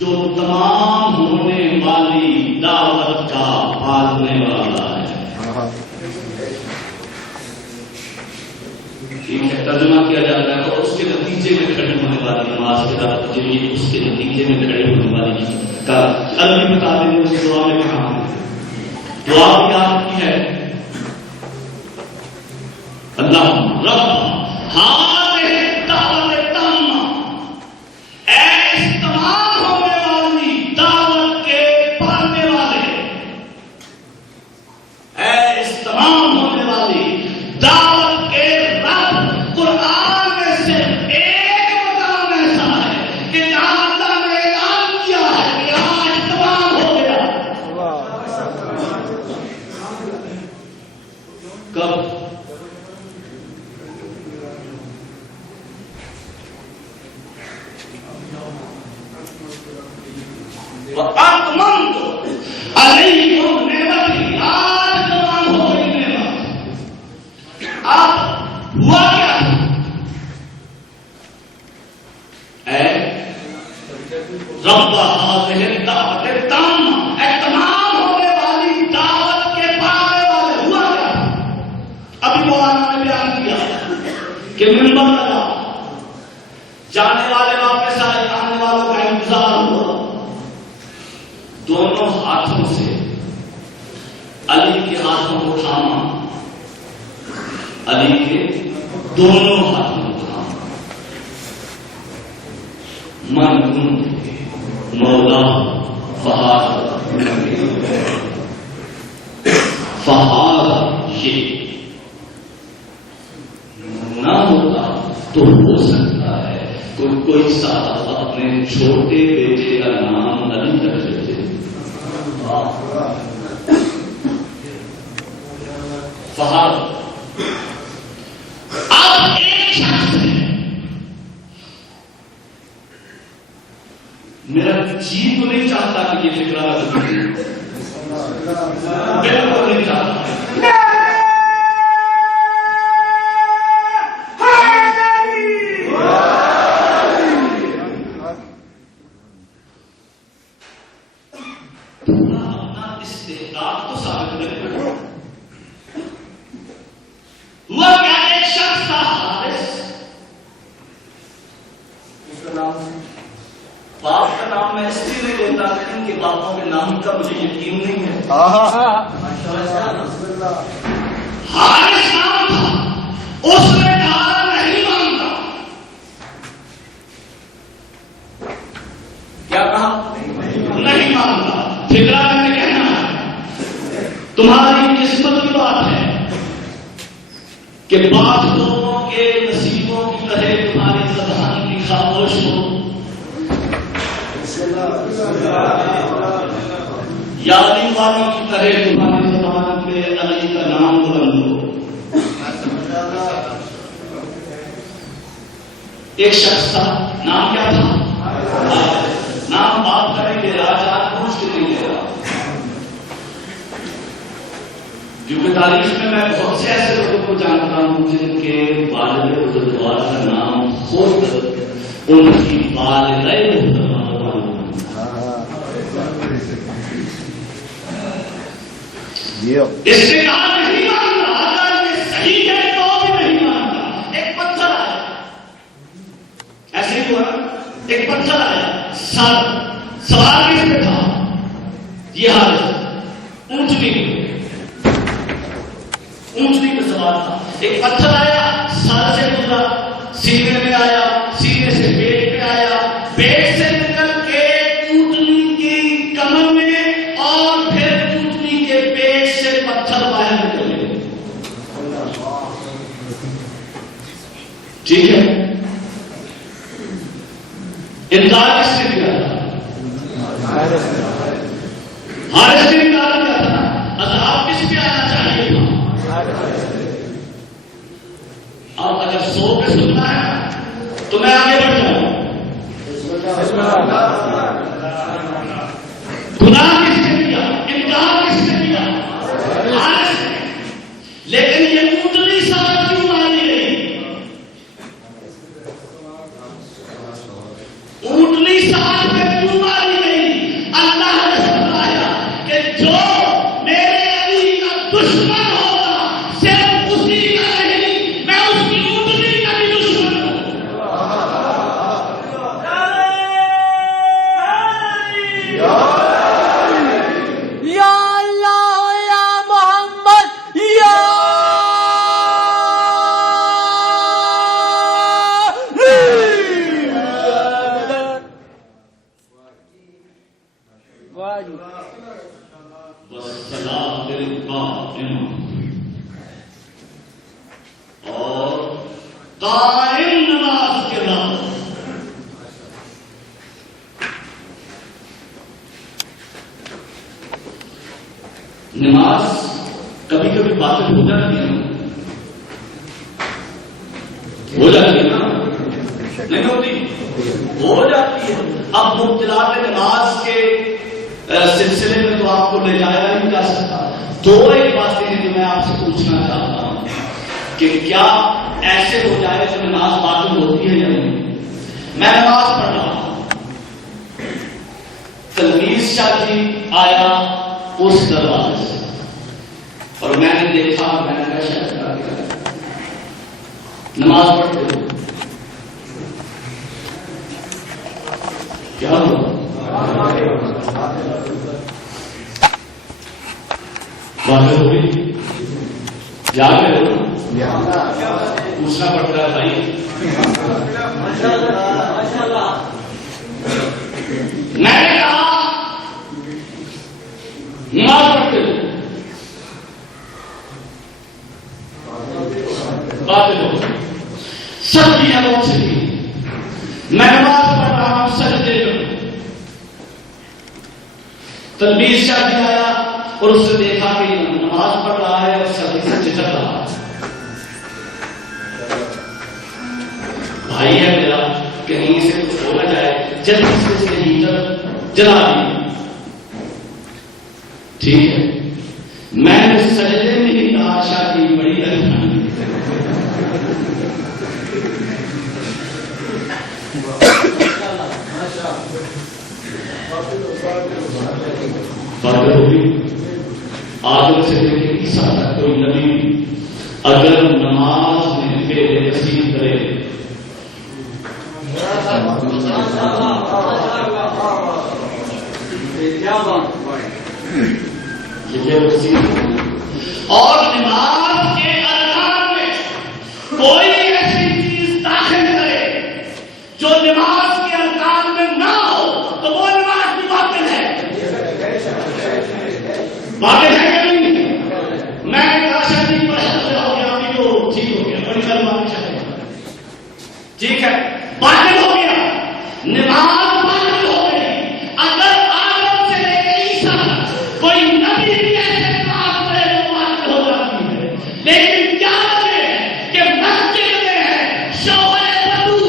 جو تمام ہونے والی دعوت کا پالنے والا ہے. ترجمہ کیا جاتا ہے اور اس کے نتیجے میں کھڑی ہونے والی نماز کے بعد اس کے نتیجے میں کھڑی ہونے والی کا عربی بتا دیں اس دعا میں کہاں ہے. دعا بھی آپ کی ہے اللہ رب جانے والے واپس آئے, آنے والوں کا انتظار ہوا. دونوں ہاتھوں سے علی کے ہاتھوں کو تھاما, علی کے دونوں ہاتھوں کو تھاما. من مولا فہاد یہ نہ ہوتا تو ہو سکتا ہے کوئی صاحب اپنے چھوٹے بیٹے کا نام علی رکھ لیتے. فہد آپ ایک شخص ہیں, میرا جی تو نہیں چاہتا کہ یہ فکر بالکل نہیں چاہتا. باپ کا نام میں اس لیے نہیں لیتا ان کے باپوں کے نام کا مجھے یقین نہیں ہے. حارث نام تھا, اس نے کہا نہیں مانتا. کیا کہا؟ نہیں مانتا. فکرا میں نے کہنا ہے تمہاری قسمت کی بات ہے کہ بعض لوگوں کے نصیبوں کی طرح تمہاری زبان کی خاموش ہو, یادی والوں کی طرح تمہاری زبان پہ علی کا نام بلند ہو. ایک شخص تھا, نام کیا تھا؟ نام بات کریں گے, آج پوچھ کے نہیں لے رہا کیونکہ تاریخ میں بہت سے ایسے لوگوں کو جانتا ہوں جن کے والد بزرگوار کا نام خود ان کی والدہ اس نے کہا نہیں مانتا, یہ صحیح ہے تو بھی نہیں مانتا. ایک پتھر آیا, ایسے ہی ہوا, ایک پتھر آیا, سوال کس پہ تھا؟ یہ حالت اونچنی پہ سوال تھا. ایک پتھر آیا, سر سے گزرا, سینے میں آیا, سینے سے پیٹ پہ آیا, پیٹ سے نکل کے اونچنی کی کمر میں, اور پھر اونچنی کے پیٹ سے پتھر باہر نکلے. ٹھیک ہے, انکار کس نے کیا تھا؟ حارث نے انکار کیا تھا. عذاب کس پہ آنا چاہیے تھا؟ اب اگر 100 پہ سننا ہے تو والسلام للقائم اور قائم نماز کے بعد نماز کبھی کبھی باطل ہو جاتی ہے نا، نہیں ہوتی، ہو جاتی ہے۔ اب مبتلا نماز کے سلسلے میں تو آپ کو لے جایا نہیں جا سکتا۔ دو ایک باتیں ہیں جو میں آپ سے پوچھنا چاہتا ہوں کہ کیا ایسے ہو جائے تو نماز باطل ہوتی ہے یا نہیں؟ میں نماز پڑھ رہا ہوں، تلمیذ شاہ جی آیا اس دروازے سے اور میں نے دیکھا، میں نے کہا شاید نماز پڑھتے ہو کیا ہوا؟ باتیں ہو گئی، یاد ہے پوچھنا پڑتا ہے بھائی۔ میں نے کہا نماز پڑھتے ہو، باتیں ہو گئی، سب کی آواز سے میں نماز پڑھ رہا ہوں سجدے میں۔ تلمیذ شاہ جی آیا اور اس نے دیکھا کہ نماز پڑھ رہا ہے اور سجدے سے چچک رہا ہے۔ بھائی ہے میرا، کہیں سے کچھ ہو نہ جائے، جلدی سے اس نے ہیٹر جلا دی۔ ٹھیک ہے، میں نے سجدے میں ہی کہا شاہ جی بڑی ارمان باتیں ہوگی۔ آدم سے لے کے عیسیٰ تک کوئی نبی اگر نماز میں فعل نصیب کرے اور نماز کے ارکان میں کوئی ایسی چیز داخل کرے جو نماز کے ارکان میں نہ ہو تو وہ نماز بھی باطل ہے۔ باطل ہے کہ نہیں؟ میں نے کہا شادی پر ہو گیا، ابھی تو ٹھیک ہو گیا، بڑی گل چاہیے، ٹھیک ہے، باطل ہو گیا، نماز باطل ہو گئی۔ اگر آدم سے لے کے عیسیٰ کوئی نبی بھی ایسے کام کرے تو باطل ہو جاتی ہے، لیکن کیا وجہ ہے کہ مسجد میں ہے شوہر بدو،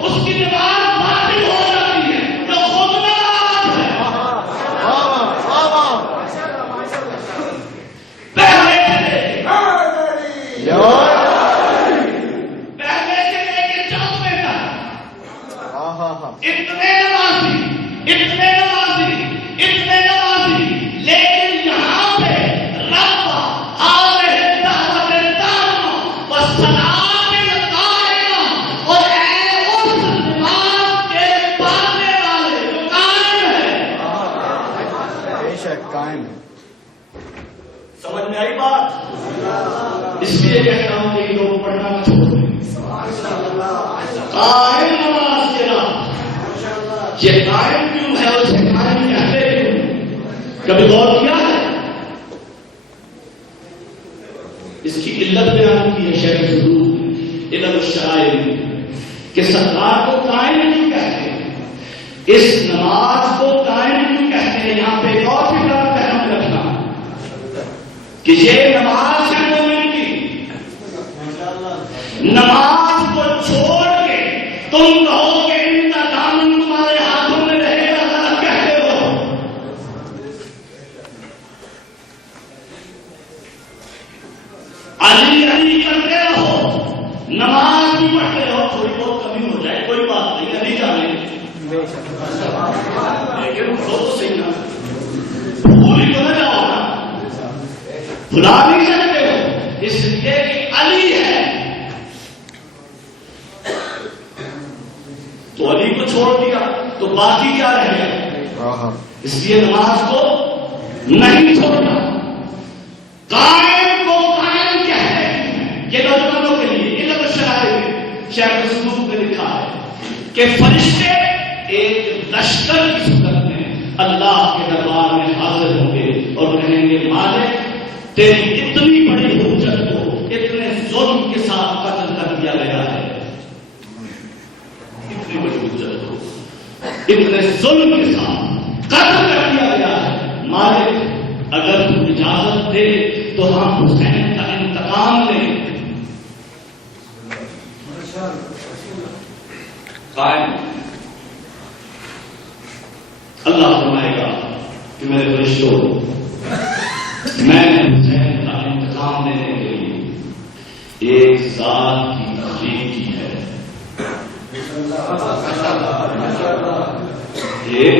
اس کی نماز اتنے نمازی، اتنے نمازی، اتنے نمازی، لیکن یہاں پہ رب آلہ دعوت دامہ والصلاۃ القائمہ، اور اے اس نماز کے پڑھنے والے جو قائم ہے، بے شک قائم ہے. سمجھ میں آئی بات؟ اس لیے کہتا ہوں کہ لوگ پڑھنا نہ چھوڑ دیں. قائم نماز کے نام یہ قائم کیوں ہے اور اسے قائم کہتے کیوں؟ کبھی غور کیا ہے؟ اس کی علت بیان کی ہے شیخ صدوق علم الشرائع کہ سرکار کو قائم کیوں کہتے ہیں، اس نماز کو قائم کیوں کہتے ہیں. یہاں پہ ایک اور بھی بات اہم رکھنا کہ یہ نماز ہے مومن کی. نماز کو چھوڑ کے تم کہو کہ ان کا دامن تمہارے ہاتھوں میں رہے گا، غلط کہتے ہو. علی علی کرتے رہو، نماز بھی پڑھتے رہو، تھوڑی بہت کمی ہو جائے کوئی بات نہیں، علی جانے لیکن تو صحیح نا، بھول تو نہ جاؤ نا، بھلا نہیں سکتے ہو. اس لیے کہ علی ہے تو علی کو چھوڑ دیا تو باقی کیا رہ گیا. اس لیے نماز کو نہیں چھوڑنا. قائم کو قائم کہتے ہیں. یہ نوجوانوں کے لیے علم الشرائع میں شیخ صدوق نے لکھا ہے کہ فرشتے ایک لشکر کی صورت میں اللہ کے دربار میں حاضر ہوں گے اور کہیں گے مالک تیری اتنی بڑی حجت کو اتنے ظلم کے ساتھ قتل کر دیا گیا ہے، اتنی بڑی حجت کو اتنے ظلم کے ساتھ قتل کر دیا گیا ہے. مالک اگر تم اجازت دے تو ہم حسین کا انتقام لیں. قائم اللہ فرمائے گا کہ میرے فرشتوں میں نے حسین کا انتقام لینے کے لیے ایک ذات کی تخلیق کی ہے. ایک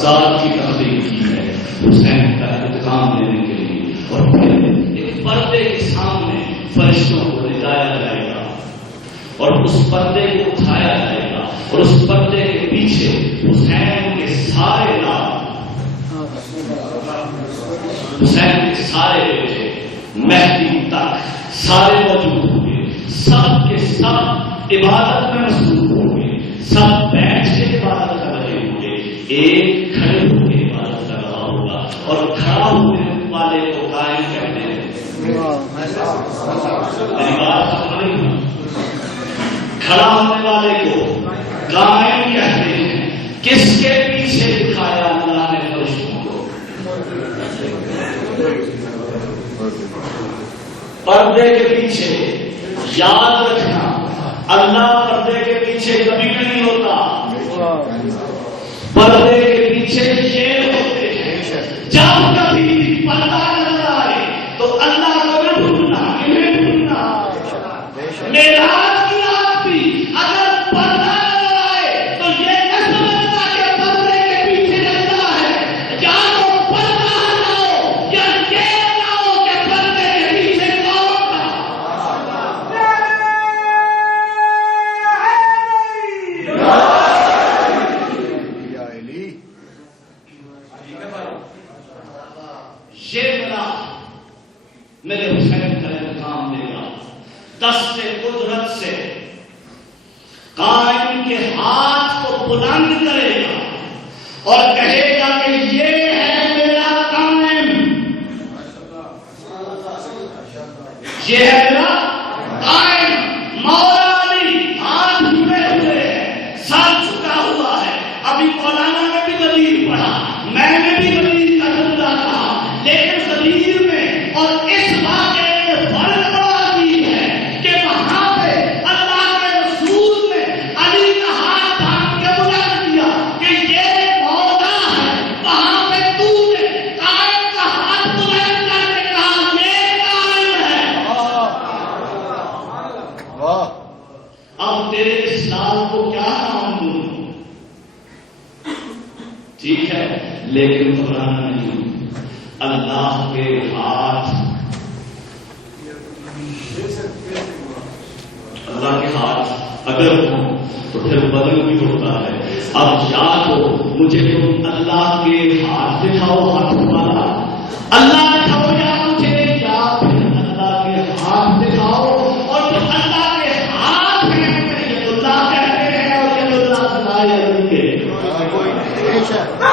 ذات کی تخلیق کی ہے حسین کا انتقام لینے کے لیے. اور پھر ایک پردے کے سامنے فرشتوں کو لے جایا جائے گا اور اس پردے کو اٹھایا جائے گا اور اس پردے کے پیچھے حسین کے سارے نام، حسین کے سارے بیٹے مہدی تک سارے موجود ہوں گے. سب کے سب عبادت میں مصروف ہوں گے، سب بیٹھ کے عبادت کر رہے ہوں گے، ایک کھڑے ہو کے عبادت کر رہا ہوگا. اور کھڑا ہونے والے کو قائم کہتے ہیں. کھڑا ہونے والے کو قائم کہتے ہیں. کس کے پیچھے دکھایا اللہ نے فرشتوں کو؟ پردے کے پیچھے. یاد رکھنا اللہ پردے کے پیچھے کبھی نہیں ہوتا. پردے کے پیچھے یہ ہوتے ہیں. جب کبھی پردہ نظر آئے تو اللہ کو نہ ڈھونڈنا، انہیں ڈھونڈنا. معراج کی رات بھی اگر پردہ نظر آئے تو یہ نہ سمجھنا کہ پردے کے پیچھے رہتا ہے. یا تو پردہ ہٹاؤ یا یہ بتاؤ کہ پردے کے پیچھے کون تھا. یہ بنا میرے حسین کا انتقام دے گا. دست قدرت سے قائم کے ہاتھ کو بلند کرے گا اور کہے گا کہ یہ ہے میرا قائم، یہ ہے میرا قائم. مولا علی ہاتھ جڑے ہوئے ہیں، سر جھکا ہوا ہے. ابھی مولانا نے بھی دلیل پڑھا، میں نے بھی دلیل کا جملہ کہا، لیکن دلیل میں اور اس واقعے میں فرق بڑا عظیم ہے کہ وہاں پہ اللہ کے رسول نے علی کا ہاتھ تھام کے بلند کیا کہ یہ مولا ہے. ٹھیک ہے، لیکن گھبرانا نہیں، اللہ کے ہاتھ، اللہ کے ہاتھ اگر ہوں تو پھر بدل بھی ہوتا ہے۔ اب یا تو مجھے تم اللہ کے ہاتھ دکھاؤ، ہاتھ والا اللہ دکھاؤ، یا مجھے یا پھر اللہ کے ہاتھ دکھاؤ، اور جو اللہ کے ہاتھ ہیں یہ اللہ کہتے ہیں اور یہ اللہ سنائے کے کوئی نہیں، بے شک